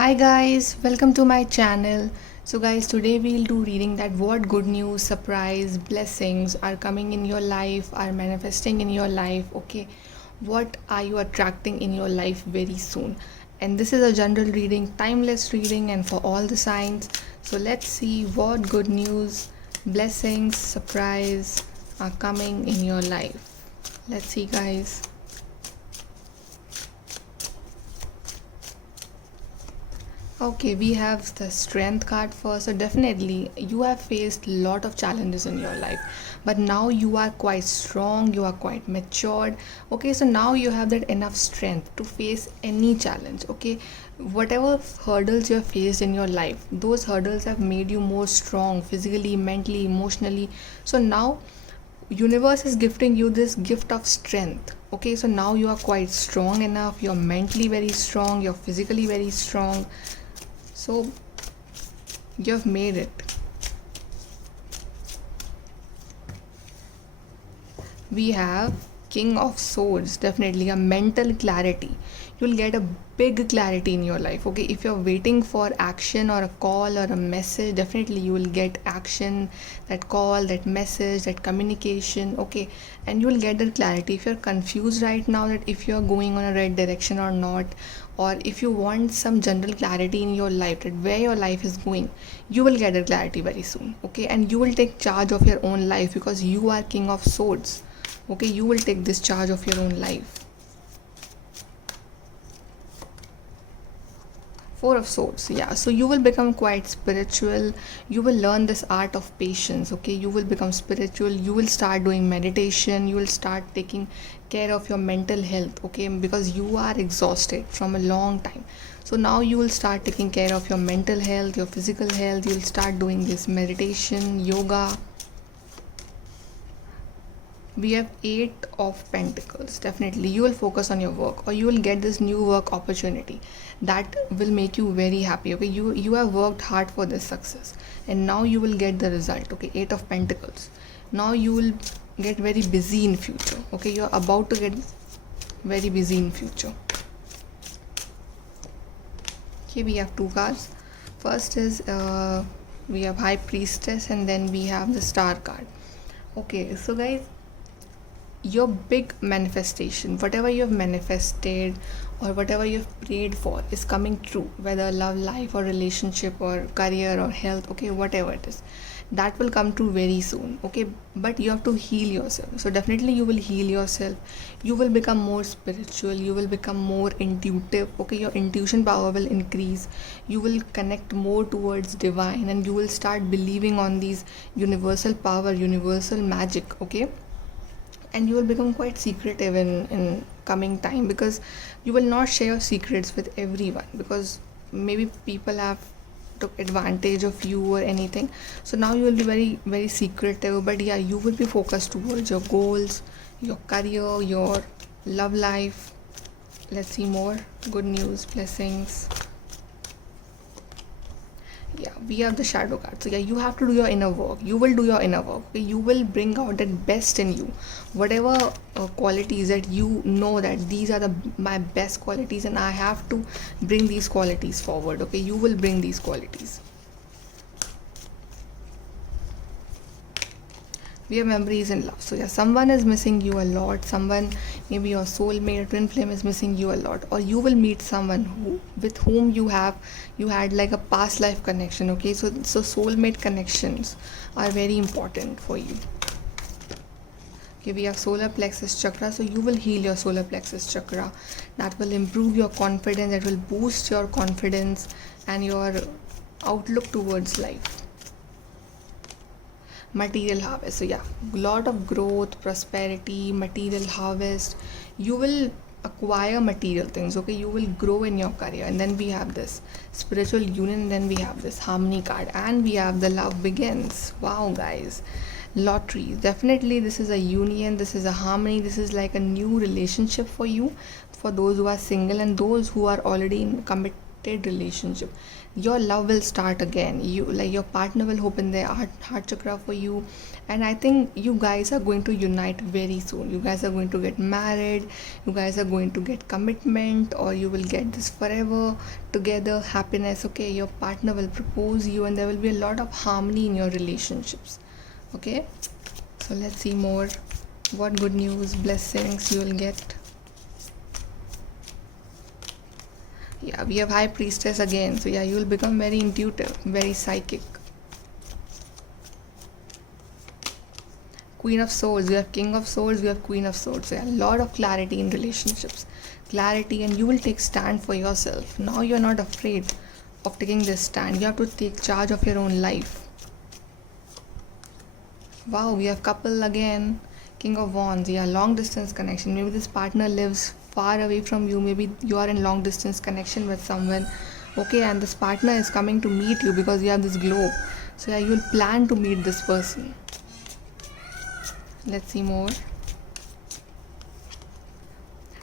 Hi guys, welcome to my channel. So guys, today we'll do reading that what good news, surprise, blessings are coming in your life, are manifesting in your life. Okay, what are you attracting in your life very soon? And this is a general reading, timeless reading, and for all the signs. So let's see what good news, blessings, surprise are coming in your life. Let's see, guys. Okay, we have the strength card first. So definitely you have faced a lot of challenges in your life, but now you are quite strong, you are quite matured. Okay, so now you have that enough strength to face any challenge. Okay, whatever hurdles you have faced in your life, those hurdles have made you more strong physically, mentally, emotionally. So now universe is gifting you this gift of strength. Okay, so now you are quite strong enough, you're mentally very strong, you're physically very strong, so you've made it. We have King of Swords, definitely a mental clarity. You'll get a big clarity in your life. Okay, if you're waiting for action or a call or a message, definitely you will get action, that call, that message, that communication. Okay, and you will get that clarity. If you're confused right now that if you're going on a right direction or not, or if you want some general clarity in your life that where your life is going, you will get that clarity very soon. Okay, and you will take charge of your own life because you are King of Swords. Okay, you will take this charge of your own life. Four of Swords, yeah, so you will become quite spiritual. You will learn this art of patience. Okay, you will become spiritual, you will start doing meditation, you will start taking care of your mental health. Okay, because you are exhausted from a long time, so now you will start taking care of your mental health, your physical health. You will start doing this meditation, yoga. We have Eight of Pentacles. Definitely you will focus on your work, or you will get this new work opportunity that will make you very happy. Okay, you have worked hard for this success, and now you will get the result. Okay, Eight of Pentacles. Now you will get very busy in future. Okay, you're about to get very busy in future. Okay, we have two cards. First is we have High Priestess, and then we have the Star card. Okay, so guys, your big manifestation, whatever you have manifested or whatever you have prayed for, is coming true, whether love life or relationship or career or health. Okay, whatever it is, that will come true very soon. Okay, but you have to heal yourself. So definitely you will heal yourself. You will become more spiritual, you will become more intuitive. Okay, your intuition power will increase. You will connect more towards divine, and you will start believing on these universal power, universal magic. Okay, and you will become quite secretive in coming time, because you will not share your secrets with everyone, because maybe people have took advantage of you or anything. So now you will be very very secretive, but yeah, you will be focused towards your goals, your career, your love life. Let's see more good news, blessings. Yeah, we have the Shadow card. So yeah, you have to do your inner work. You will do your inner work. Okay? You will bring out that best in you, whatever qualities that you know that these are the my best qualities, and I have to bring these qualities forward. Okay, you will bring these qualities. We have Memories in Love. So yeah, someone is missing you a lot. Someone, maybe your soulmate, twin flame, is missing you a lot, or you will meet someone with whom you had like a past life connection. Okay, so soulmate connections are very important for you. Okay, we have Solar Plexus Chakra. So you will heal your Solar Plexus Chakra. That will improve your confidence, that will boost your confidence and your outlook towards life. Material harvest. So yeah, lot of growth, prosperity, material harvest. You will acquire material things. Okay, you will grow in your career. And then we have this spiritual union, then we have this Harmony card, and we have the Love Begins. Wow guys, lottery. Definitely this is a union, this is a harmony, this is like a new relationship for you, for those who are single and those who are already in committed relationship. Your love will start again. You, like, your partner will open their heart chakra for you, and I think you guys are going to unite very soon. You guys are going to get married, you guys are going to get commitment, or you will get this forever together happiness. Okay, your partner will propose you, and there will be a lot of harmony in your relationships. Okay, so let's see more what good news, blessings you will get. Yeah, we have high priestess again. So yeah, you will become very intuitive, very psychic. Queen of swords, we have king of swords, we have queen of swords. So yeah, a lot of clarity in relationships, clarity, and you will take stand for yourself. Now you're not afraid of taking this stand. You have to take charge of your own life. Wow, we have couple again. King of wands, yeah, long distance connection. Maybe this partner lives far away from you. Maybe you are in long distance connection with someone. Okay, and this partner is coming to meet you because you have this globe. So yeah, you will plan to meet this person. Let's see more.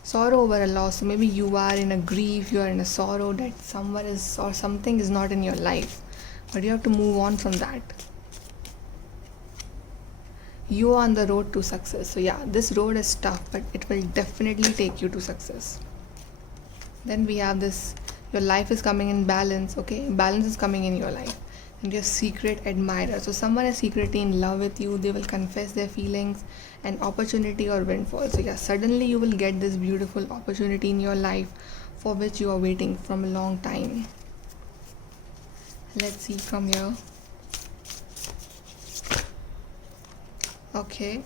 Sorrow over a loss. So maybe you are in a grief, you are in a sorrow that someone is or something is not in your life, but you have to move on from that. You are on the road to success. So yeah, this road is tough, but it will definitely take you to success. Then we have this, your life is coming in balance. Okay, balance is coming in your life, and your secret admirer. So someone is secretly in love with you. They will confess their feelings, an opportunity or windfall. So yeah, suddenly you will get this beautiful opportunity in your life for which you are waiting from a long time. Let's see from here. Okay,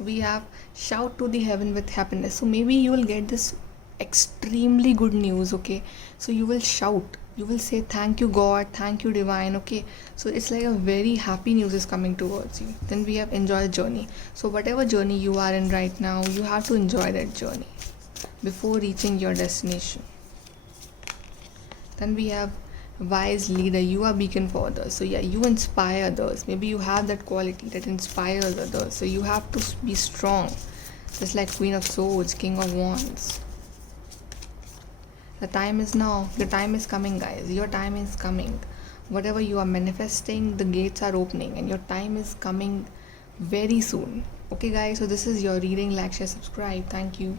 we have shout to the heaven with happiness. So maybe you will get this extremely good news. Okay, so you will shout, you will say thank you god, thank you divine. Okay, so it's like a very happy news is coming towards you. Then we have enjoy the journey. So whatever journey you are in right now, you have to enjoy that journey before reaching your destination. Then we have wise leader, you are beacon for others. So yeah, you inspire others. Maybe you have that quality that inspires others, so you have to be strong, just like queen of swords, king of wands. The time is now, your time is coming, guys. Your time is coming. Whatever you are manifesting, the gates are opening, and your time is coming very soon. Okay guys, so this is your reading. Like, share, subscribe. Thank you.